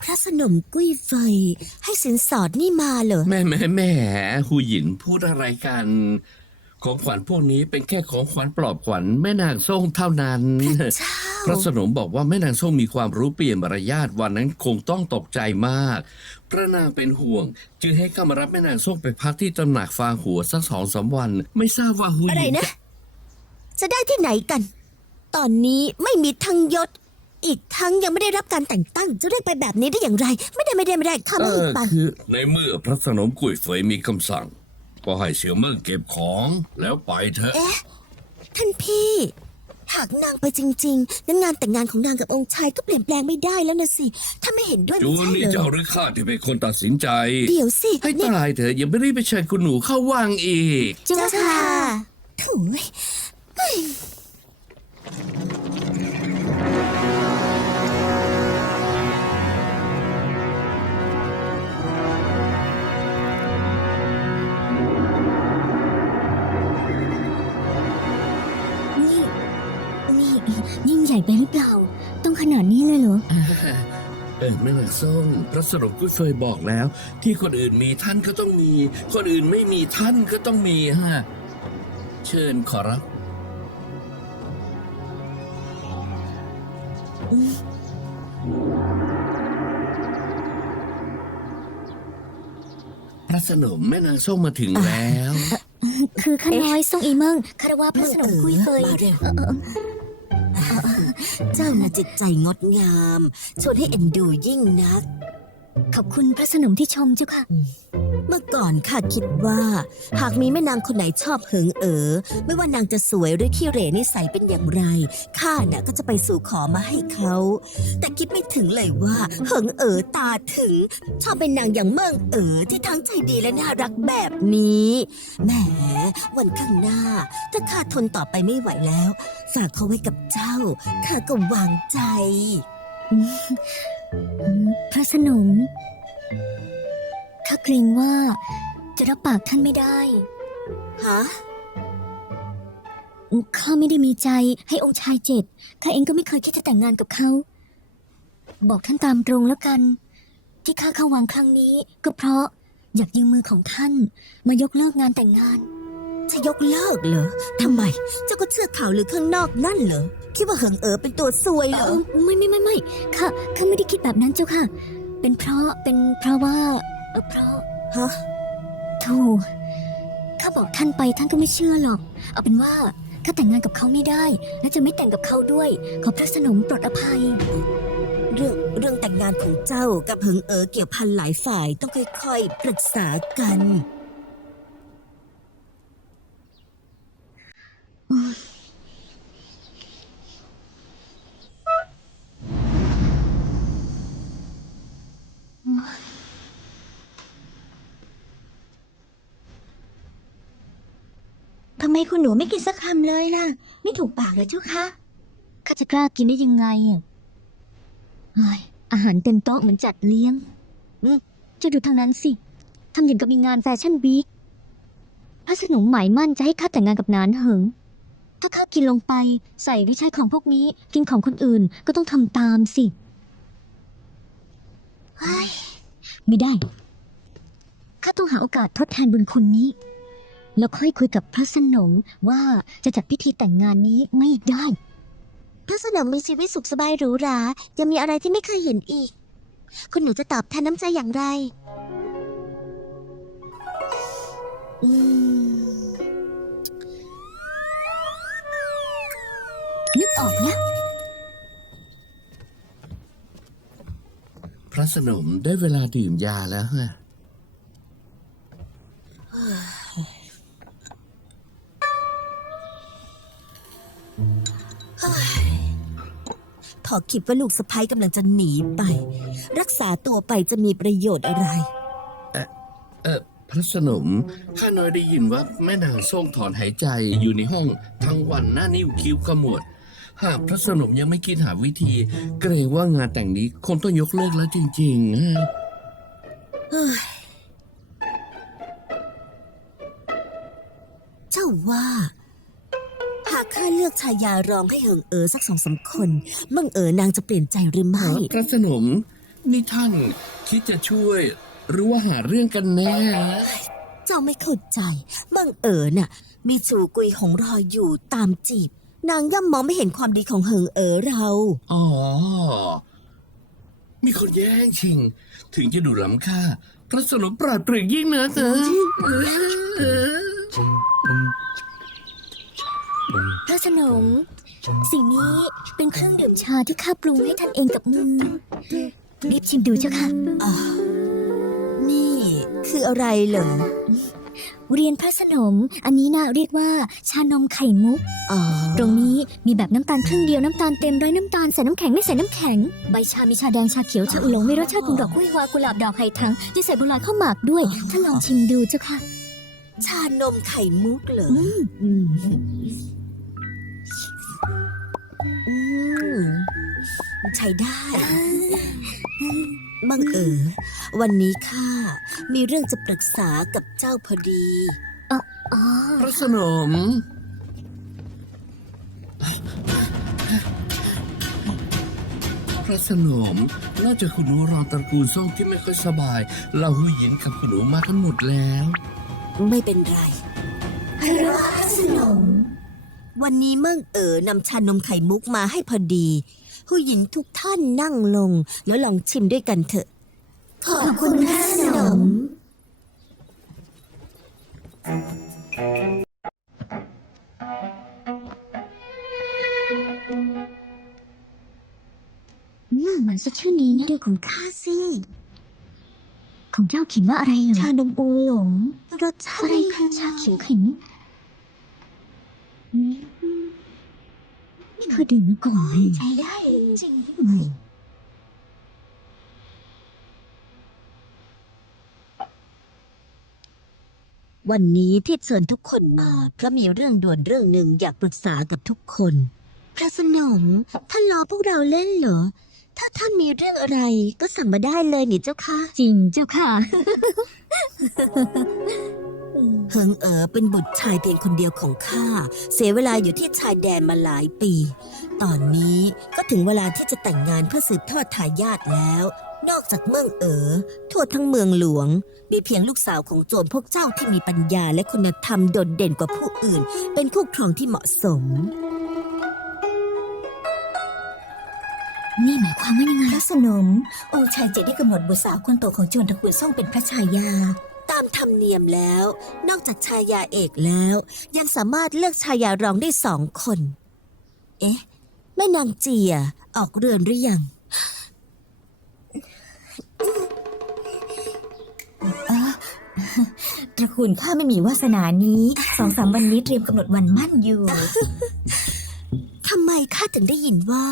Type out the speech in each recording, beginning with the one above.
พระสนมกุ้ยเฟยให้สินสอดนี่มาเหรอ แม่แม่แม่หูหยินพูดอะไรกัน ของขวัญพวกนี้เป็นแค่ของขวัญปลอบขวัญแม่นางส่งเท่านั้นเจ้า พระสนมบอกว่าแม่นางส่งมีความรู้เปลี่ยนมารยาทวันนั้นคงต้องตกใจมาก พระนางเป็นห่วง จึงให้เข้ามารับแม่นางส่งไปพักที่ตำหนักฟางหัวสักสองสามวัน ไม่ทราบว่าหูหอะไรยินนะ จะได้ที่ไหนกัน ตอนนี้ไม่มีทั้งยศ อีกทั้งยังไม่ได้รับการแต่งตั้ง จะได้ไปแบบนี้ได้อย่างไร ไม่ได้ไม่ได้ไม่ได้ข้าเอไม่ให้อไป คือในเมื่อพระสนมกุยเฟยมีคำสั่ง ก็ให้เสี่ยวเมิ่งเก็บของแล้วไปเถอะท่านพี่ หากนางไปจริงๆนั้นงานแต่งงานของนางกับองค์ชายก็เปลี่ยนแปลงไม่ได้แล้วนะสิ ถ้าไม่เห็นด้วยจูไม่นใช่นี่เหรเจ้าอหรือข้าที่เป็นคนตัดสินใจ เดี๋ยวสิให้นี่ตายเถอะยังไม่ได้ไปเชิญคุณหนูเข้าวังอีก เจ้าค่ะ ถุย ยิ่งใหญ่ไปหรือเปล่า ต้องขนาดนี้เลยเหรอ เออแม่นางส้มพระสนมกุ้ยเฟยบอกแล้ว ที่คนอื่นมีท่านก็ต้องมี คนอื่นไม่มีท่านก็ต้องมีฮะ เชิญขอรับ พระสนมแม่นางส้มมาถึงแล้ว คือข้าน้อยทรงอีเมิงคารวะพระสนมกุยเฟยมาเร็ว เจ้าน่ะจิตใจงดงาม ชวนให้เอ็นดูยิ่งนัก ขอบคุณพระสนมที่ชมเจ้าค่ะ เมื่อก่อนข้าคิดว่า หากมีแม่นางคนไหนชอบเหิงเอ๋อไม่ว่านางจะสวยหรือขี้เหร่นิสัยเป็นอย่างไรข้าน่ะก็จะไปสู่ขอมาให้เขา แต่คิดไม่ถึงเลยว่า เหิงเอ๋อตาถึง ชอบเป็นนางอย่างเมืองเอ๋อที่ทั้งใจดีและน่ารักแบบนี้แหมวันข้างหน้า ถ้าข้าทนต่อไปไม่ไหวแล้ว ฝากเขาไว้กับเจ้าข้าก็วางใจอืม พระสนมข้าเกรงว่าจะรับปากท่านไม่ได้ฮะข้าไม่ได้มีใจให้องค์ชายเจ็ดข้าเองก็ไม่เคยคิดจะแต่งงานกับเขา บอกท่านตามตรงแล้วกัน ที่ข้าเข้าวังครั้งนี้ ก็เพราะอยากยืมมือของท่าน มายกเลิกงานแต่งงาน จะยกเลิกเหรอทำไม เจ้าก็เชื่อข่าวหรือข้างนอกนั่นเหรอ คิดว่าเหิงเอ๋อเป็นตัวซวยเหรเอออไม่ไม่ไม่ไม่ข้าข้าไม่ได้คิดแบบนั้นเจ้าค่ะ เป็นเพราะเป็นเพราะว่าเออเพราะฮะ โธ่ข้าบอกท่านไปท่านก็ไม่เชื่อหรอก เอาเป็นว่าข้าแต่งงานกับเขาไม่ได้ และจะไม่แต่งกับเขาด้วย ขอพระสนมโปรดอภัย เรื่องเรื่องแต่งงานของเจ้ากับเหิงเอ๋อเกี่ยวพันหลายฝ่ายต้องค่อยๆปรึกษากัน มคุณหนูไม่กินสักคำเลยล่ะ ไม่ถูกปากเลยเจ้าคะข้าจะกล้ากินได้ยังไงอะเฮ้ยอาหารเต็มโต๊ะเหมือนจัดเลี้ยงอืมเจะดูทางนั้นสิทำอย่างกับมีงานแฟชั่นวีคพระสนมหมายมั่นจะให้ข้าแต่งงานกับนานเหิง ถ้าข้ากินลงไปใส่หรือใช้ของพวกนี้ กินของคนอื่นก็ต้องทำตามสิเฮ้ยไม่ได้ข้าต้องหาโอกาสทดแทนบุญคุณนี้ แล้วค่อยคุยกับพระสนมว่าจะจัดพิธีแต่งงานนี้ไม่ได้ พระสนมมีชีวิตสุขสบายหรูหรายังมีอะไรที่ไม่เคยเห็นอีก คุณหนูจะตอบแทนน้ำใจอย่างไร อืมนึกออกนะพระสนมได้เวลาดื่มยาแล้วฮะ พอคิดว่าลูกสะพ้ยกำลังจะหนีไป รักษาตัวไปจะมีประโยชน์อะไร เออพระสนมข้าน้อยได้ยินว่าแม่นางส่งถอนหายใจอยู่ในห้อง ทั้งวันหน้านิ้วคิ้วขมวด หากพระสนมยังไม่คิดหาวิธี เกรงว่างานแต่งนี้คงต้องยกเลิกแล้วจริงๆฮะเจ้าว่าหาก ข้าเลือกชายารองให้เหิงเอ๋อสักสองสามคนมั่งเอ๋อนางจะเปลี่ยนใจหรือไม่ พระสนมนี่ท่านคิดจะช่วย หรือว่าหาเรื่องกันแน่เจ้าไม่เข้าใจ มั่งเอ๋อน่ะ มีจูกุยของรออยู่ตามจีบ นางย่อมมองไม่เห็นความดีของเหิงเอ๋อเรา อ๋อ มีคนแย่งชิง ถึงจะดูล้ำค่า พระสนมปราดเปรื่องยิ่งนะเธอ พระสนม สิ่งนี้เป็นเครื่องดื่มชาที่ข้าปรุงให้ท่านเองกับมือรีบชิมดูเจ้าค่ะอ่านี่คืออะไรเหรอ เรียนพระสนม อันนี้น่าเรียกว่าชานมไข่มุก อ๋อ ตรงนี้มีแบบน้ำตาลครึ่งเดียวน้ำตาลเต็มร้อยน้ำตาลใส่น้ำแข็งไม่ใส่น้ำแข็ง ใบชามีชาแดงชาเขียวชาอุหลงมีรสชาติของดอกกุ้ยวากุหลาบดอกไห่ทังที่ใส่โบราณข้าวหมากด้วยท่านลองชิมดูเจ้าค่ะ ชานมไข่มุกเหรออืม ใช้ได้ บังเอ๋อวันนี้ข้ามีเรื่องจะปรึกษากับเจ้าพอดีอ๋อพระสนม พระสนม น่าจะคุณหนูรองตระกูลส้มที่ไม่ค่อยสบาย เราหุยหยินกับคุณหนูมากันหมดแล้ว ไม่เป็นไรพระสนม วันนี้มั่งเอ๋อนำชานมไข่มุกมาให้พอดี ผู้หญิงทุกท่านนั่งลง แล้วลองชิมด้วยกันเถอะ ขอบคุณพระสนมอืมเหมือนสดชื่นนี้นะดูของข้าสิของเจ้าเขียนว่าอะไรเหรอชานมอูหลงรสชาติอะไรคะชาเขียวไข่มุกอืมไม่ เคยดื่มมาก่อนเลยใช้ได้จริงอืมวันนี้ที่เชิญทุกคนมาเพราะมีเรื่องด่วนเรื่องหนึ่งอยากปรึกษากับทุกคน พระสนมท่านรอพวกเราเล่นเหรอ ถ้าท่านมีเรื่องอะไรก็สั่งมาได้เลยนี่เจ้าค่ะ จริงเจ้าค่ะ เฮิงเอ๋อเป็นบุตรชายเพียงคนเดียวของข้า เสียเวลาอยู่ที่ชายแดนมาหลายปี ตอนนี้ก็ถึงเวลาที่จะแต่งงานเพื่อสืบทอดทายาทแล้ว นอกจากเมืองเอ๋อทั่วทั้งเมืองหลวง มีเพียงลูกสาวของโจรพวกเจ้าที่มีปัญญาและคุณธรรมโดดเด่นกว่าผู้อื่น เป็นคู่ครองที่เหมาะสม นี่หมายความว่ายังไงพระสนม องค์ชายเจดได้กำหนดบุตรสาวคนโตของโจรตระกูลซ่องเป็นพระชายา ธรรมเนียมแล้ว นอกจากชายาเอกแล้ว ยังสามารถเลือกชายารองได้สองคน เอ๊ะ แม่นางเจียออกเรือนหรือยังตระกูลข้าไม่มีวาสนานี้สองสามวันนี้เตรียมกำหนดวันมั่นอยู่ ทำไมข้าถึงได้ยินว่า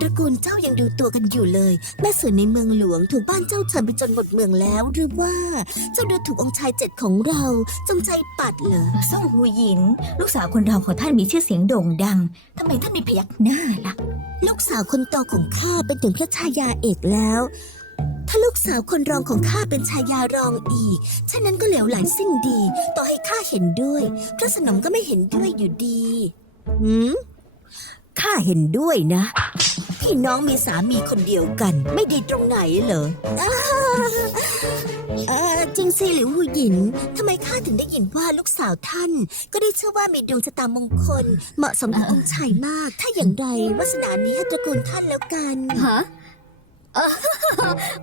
ตระกูลเจ้ายังดูตัวกันอยู่เลย แม่สื่อในเมืองหลวงถูกบ้านเจ้าเชิญไปจนหมดเมืองแล้วหรือว่า เจ้าดูถูกองค์ชายเจ็ดของเราจงใจปัดเหรอซ่งหูหยิน ลูกสาวคนเราของท่านมีชื่อเสียงโด่งดังทำไมท่านไม่พยักหน้าล่ะ ลูกสาวคนโตของข้าเป็นถึงพระชายาเอกแล้ว ถ้าลูกสาวคนรองของข้าเป็นชายารองอีกฉะนั้นก็เหลวไหลสิ้นดี ต่อให้ข้าเห็นด้วย พระสนมก็ไม่เห็นด้วยอยู่ดีหืม ข้าเห็นด้วยนะ พี่น้องมีสามีคนเดียวกัน ไม่ดีตรงไหนเหรออ้าเออจริงสิหรือหูหยินทำไมข้าถึงได้ยินว่าลูกสาวท่าน ก็ได้ชื่อว่ามีดวงชะตามงคล เหมาะสมกับองค์ชายมาก ถ้าอย่างไรวาสนานี้ให้ตระกูลท่านแล้วกัน ฮะ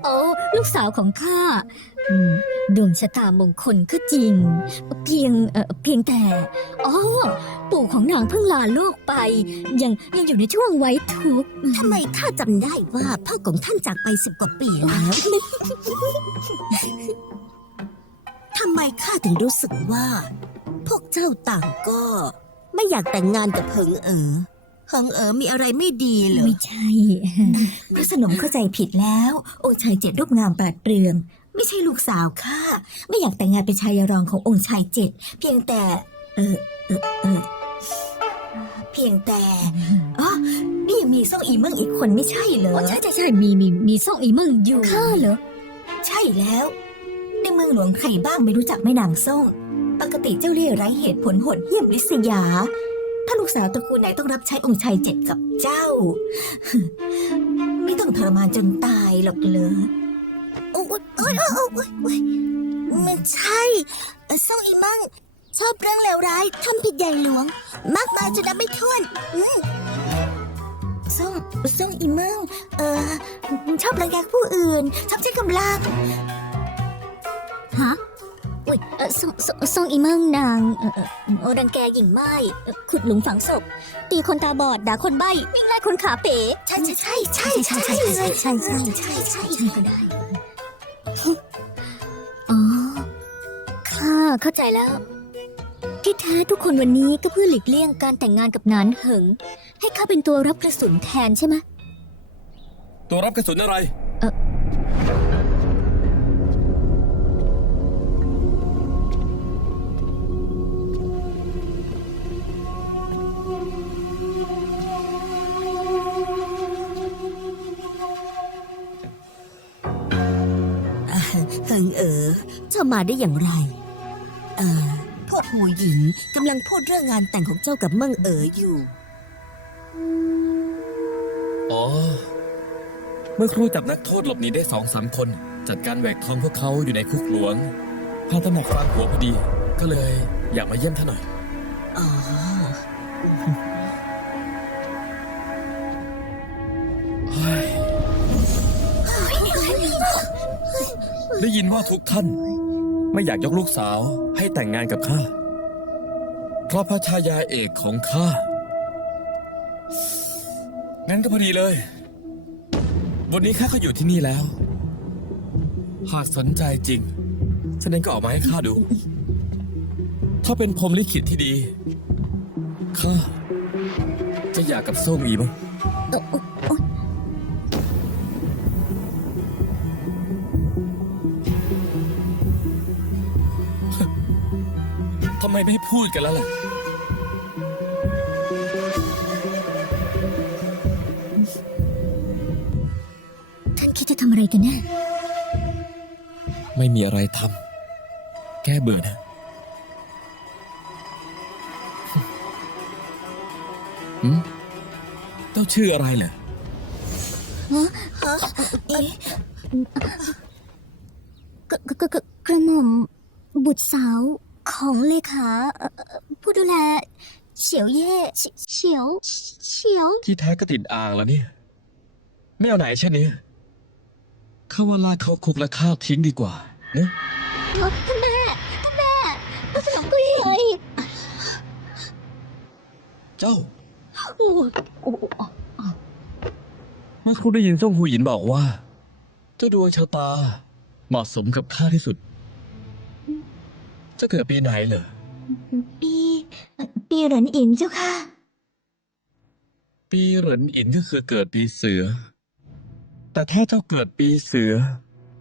โอ้ลูกสาวของข้าอืมดวงชะตามงคลก็จริง เพียงเอ่อเพียงแต่อ๋อปู่ของนางเพิ่งลาโลกไป ยังยังอยู่ในช่วงไว้ทุกข์ทำไมข้าจำได้ว่าพ่อของท่านจากไปสิบกว่าปีแล้ว ทำไมข้าถึงรู้สึกว่า พวกเจ้าต่างก็ ไม่อยากแต่งงานกับเพิงเอ๋อ เพิงเอ๋อมีอะไรไม่ดีเหรอไม่ใช่ พระสนมเข้าใจผิดแล้วโอชายเจ็ดรูปงามปราดเปรือง ไม่ใช่ลูกสาวข้าไม่อยากแต่งงานเป็นชายรองขององค์ชายเจ็ดเพียงแต่ เออเออเออเพียงแต่อ๋อนี่ยังมีซ่องอีเมิงอีกคนไม่ใช่เหรอใช่ใช่ใช่มีมีมีซ่องอีเมิงอยู่ข้าเหรอใช่แล้วในเมืองหลวงใครบ้างไม่รู้จักแม่นางซ่งปกติเจ้าเล่ห์ไร้เหตุผลโหดเหี้ยมลิษยาท ถ้าลูกสาวตระกูลไหนต้องรับใช้องค์ชายเจ็ดกับเจ้า ไม่ต้องทรมานจนตายหรอกเลยโอ้ยโอ้ยโอ้ยโอ้ยมันใช่ซ่องอีมั่งชอบเรื่องเลวร้ายทำผิดใหญ่หลวง มากมายจนนับไม่ถ้วนซ่องซ่องอีมั่งเออชอบรังแกผู้อื่น ชอบใช้กำลังฮะ อุ้ยเออทรงทรงทรงอีเมิงนางเออเออเออรังแกหญิงไม้เอ่อขุดหลุมฝังศพ ตีคนตาบอดด่าคนใบ้วิ่งไล่คนขาเป๋ ใช่ใช่ใช่ใช่ใช่ใช่ใช่ใช่ใช่ใช่ใช่ก็ได้อ๋อค่ะเข้าใจแล้ว ที่แท้ทุกคนวันนี้ก็เพื่อหลีกเลี่ยงการแต่งงานกับนานเหิง ให้ข้าเป็นตัวรับกระสุนแทนใช่ไหมตัวรับกระสุนอะไร เจ้ามาได้อย่างไร เออพวกหูหญิงกำลังพูดเรื่องงานแต่งของเจ้ากับเมิ่งเอ๋ออยู่ อ๋อ เมื่อครูจับนักโทษหลบหนีได้สองสามคน จัดการแหวกทองพวกเขาอยู่ในคุกหลวงพาตำหนักฟางหัวพอดี ก็เลยอยากมาเยี่ยมท่านหน่อย อ๋อ เฮ้ย ได้ยินว่าทุกท่าน ไม่อยากยกลูกสาวให้แต่งงานกับข้า เพราะพระชายาเอกของข้า งั้นก็พอดีเลย วันนี้ข้าก็อยู่ที่นี่แล้ว หากสนใจจริงแสดงก็ออกมาให้ข้าดู ถ้าเป็นพรมลิขิตที่ดี ข้าจะอยากกับโซ่มีมั้งอ่อเอ่ ไมไม่พูดกันแล้วล่ะ ท่านคิดจะทำอะไรกันแน่ไม่มีอะไรทำแก้เบื่อนะ หืมเจ้าชื่ออะไรเหรอกกกกกระหม่อมบุตรสาว ของเลขาเอ่อเอ่อผู้ดูแล เฉียวเย่เฉเฉียวเฉียว ที่แท้ก็ติดอ่างแล้วเนี่ย ไม่เอาไหนเช่นนี้ข้าว่าลากเขาคุกและฆ่าทิ้งดีกว่าเนะท่านแม่ท่านแม่พระสนมกุยเฮ้ยเจ้า โอ้โอ้เมื่อครูได้ยินส่งหูหยินบอกว่า เจ้าดวงชะตา เหมาะสมกับข้าที่สุดเจะเกิดปีไหนเหรอ ปีปีเหรินอินเจ้าค่ะ ปีเหรินอินก็คือเกิดปีเสือ แต่ถ้าเจ้าเกิดปีเสือ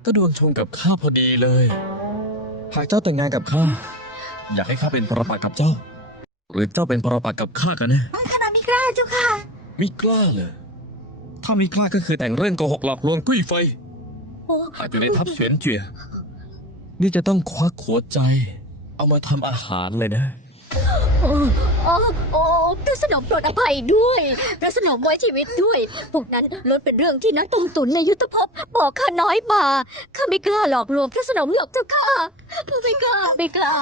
ก็ดวงชงกับข้าพอดีเลย หากเจ้าแต่งงานกับข้า อยากให้ข้าเป็นปรปักษ์กับเจ้า หรือเจ้าเป็นปรปักษ์กับข้ากันแนะขนาดไม่กล้าเจ้าค่ะมิกล้าเลยถ้ามิกล้าก็คือแต่งเรื่องโกหกหลอกลวงกุ้ยไฟโอ้หากอยู่ในทับเฉียนเจียนี่จะต้องควักหัวใจ เอามาทำอาหารเลยนะ โอ้โอ้โอ้พระสนมโปรดอภัยด้วยพระสนมไว้ชีวิตด้วย พวกนั้นล้วนเป็นเรื่องที่นักต้มตุนในยุทธภพบอกข้าน้อยมาข้าไม่กล้าหลอกลวงพระสนมหรอกเจ้าค่ะไม่กล้าไม่กล้า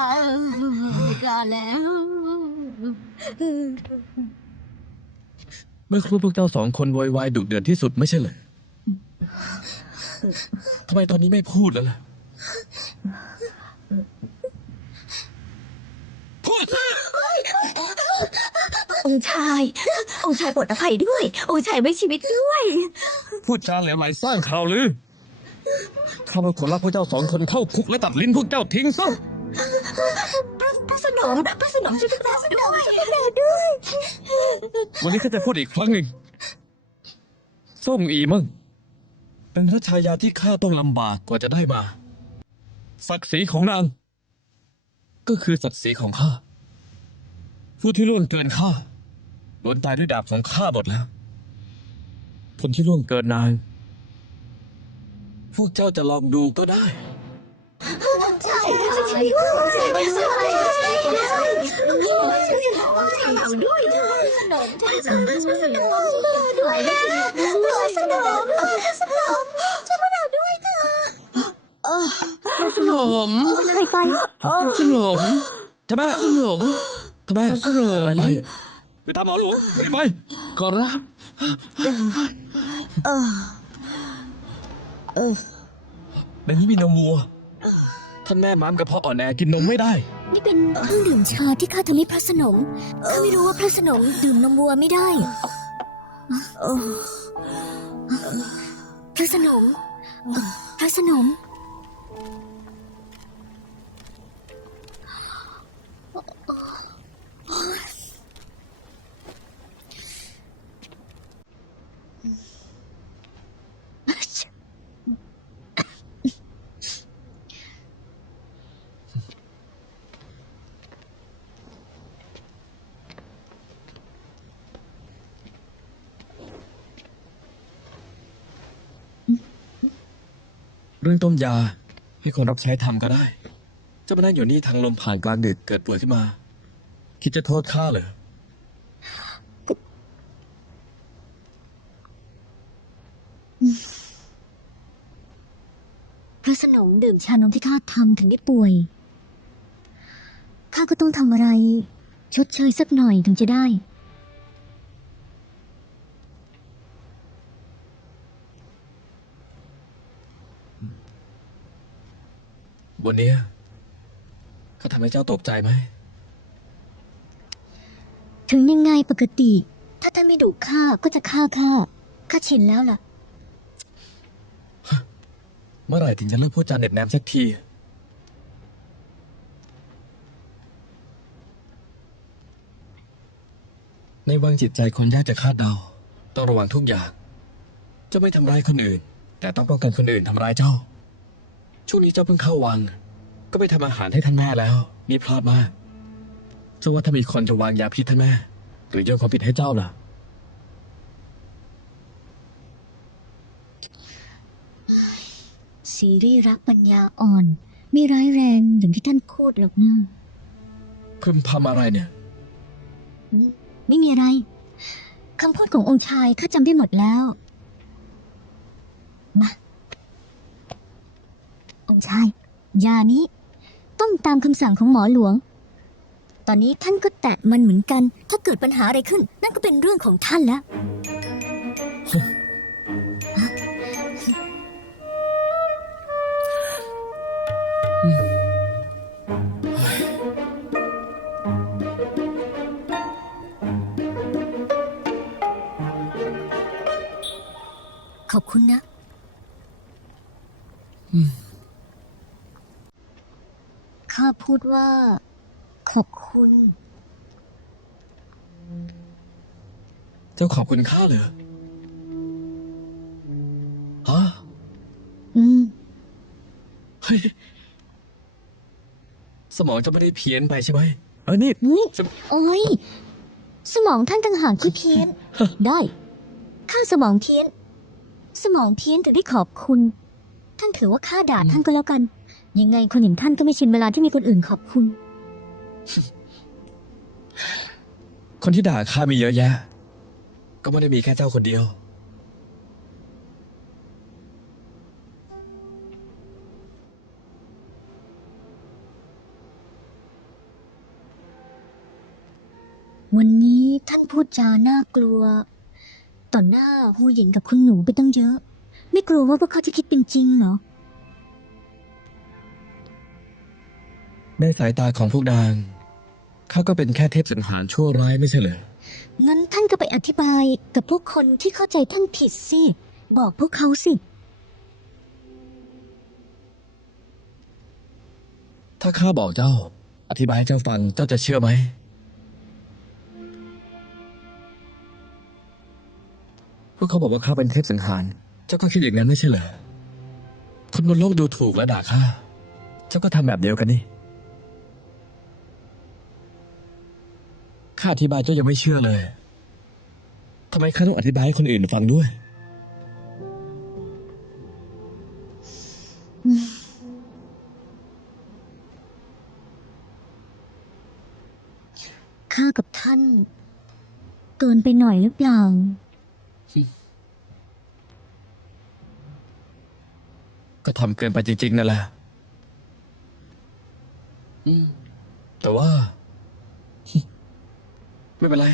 ไม่กล้าแล้ว เมื่อครูพวกเจ้าสองคนโวยวายดุเดือดที่สุดไม่ใช่เหรอทำไมตอนนี้ไม่พูดแล้วล่ะ พูด องค์ชาย องค์ชายโปรดอภัยด้วย องค์ชายไว้ชีวิตด้วย พูดจาเหลวไหลสร้างข่าวลือข้ามาขนรับพวกเจ้าสองคนเข้าคุกและตัดลิ้นพวกเจ้าทิ้งซะพระสนมพระสนมช่วยพระสนมช่วยแม่ด้วย วันนี้ข้าจะพูดอีกครั้งหนึ่งส้มอีมั่งเป็นพระชายาที่ข้าต้องลำบากกว่าจะได้มา ศักดิ์ศรีของนาง ก็คือศักดิ์ศรีของข้าผู้ที่ล่วงเกินข้า ล้วนตายด้วยดาบของข้าหมดแล้ว คนที่ล่วงเกินนางพวกเจ้าจะลองดูก็ได้ ขนมใครไปขนมทำไมขนมทำไมขนม ไปไปตามหมอหลวงไปขอรับ เออ เออ ในนี้มีนมวัว ท่านแม่ม้ามกระเพาะอ่อนแอกินนมไม่ได้ นี่เป็นเครื่องดื่มชาที่ข้าทำให้พระสนมข้าไม่รู้ว่าพระสนมดื่มนมวัวไม่ได้เออพระสนม พระสนม เรื่องต้มยา ให้คนรับใช้ทำก็ได้ เจ้ามานั่งอยู่นี่ทางลมผ่านกลางดึกเกิดป่วยขึ้นมา คิดจะโทษข้าเหรอ พระสนมดื่มชานมที่ข้าทำถึงได้ป่วย ข้าก็ต้องทำอะไร ชดเชยสักหน่อยถึงจะได้ วันเนี้ยข้าทำให้เจ้าตกใจไหม ถึงยังไงปกติ ถ้าท่านไม่ดุข้าก็จะฆ่าข้าข้าชินแล้วล่ะ เมื่อไหร่ถึงจะเลิกพูดจาเน็บแนมสักที ในวังจิตใจคนยากจะคาดเดา ต้องระวังทุกอย่างเจ้าไม่ทำร้ายคนอื่น แต่ต้องป้องกันคนอื่นทำร้ายเจ้า ช่วงนี้เจ้าเพิ่งเข้าวัง ก็ไปทำอาหารให้ท่านแม่แล้วนี่พลาดมากเจ้าว่าถ้ามีคนจะวางยาพิษท่านแม่หรือโยนความผิดให้เจ้าล่ะ ซีรีส์รักปัญญาอ่อน ไม่ร้ายแรงอย่างที่ท่านพูดหรอกนะพึมพำอะไรเนี่ย ไม่มีอะไรคำพูดขององค์ชายข้าจำได้หมดแล้ว มา องค์ชาย ยานี้ ต้องตามคำสั่งของหมอหลวง ตอนนี้ท่านก็แตะมันเหมือนกัน ถ้าเกิดปัญหาอะไรขึ้น นั่นก็เป็นเรื่องของท่านแล้วขอบคุณนะ ข้าพูดว่า ขอบคุณ เจ้าขอบคุณข้าเหรอฮะอืม เฮ้ยสมองจะไม่ได้เพี้ยนไปใช่ไหมเออนี่ นี่สมโอ้ย สมองท่านต่างหากที่เพี้ยน ได้ ข้าสมองเพี้ยน สมองเพี้ยนถึงได้ขอบคุณ ท่านถือว่าข้าด่าท่านก็แล้วกัน ยังไงคนอย่างท่านก็ไม่ชินเวลาที่มีคนอื่นขอบคุณ คนที่ด่าข้ามีเยอะแยะ ก็ไม่ได้มีแค่เจ้าคนเดียว วันนี้ท่านพูดจาน่ากลัว ต่อหน้าหูหญิงกับคุณหนูไปตั้งเยอะ ไม่กลัวว่าพวกเขาจะคิดเป็นจริงเหรอ ในสายตาของพวกนางข้าก็เป็นแค่เทพสังหารชั่วร้ายไม่ใช่เหรองั้นท่านก็ไปอธิบายกับพวกคนที่เข้าใจท่านผิดสิ บอกพวกเขาสิ ถ้าข้าบอกเจ้า อธิบายให้เจ้าฟังเจ้าจะเชื่อไหม พวกเขาบอกว่าข้าเป็นเทพสังหาร เจ้าก็คิดอย่างนั้นไม่ใช่เหรอคนบนโลกดูถูกและด่าข้า เจ้าก็ทำแบบเดียวกันนี่ ข้าอธิบายเจ้ายังไม่เชื่อเลย ทำไมข้าต้องอธิบายให้คนอื่นฟังด้วย ข้ากับท่านเกินไปหน่อยหรือเปล่า ก็ทำเกินไปจริงๆนั่นแหละ แต่ว่า ไม่เป็นไรเ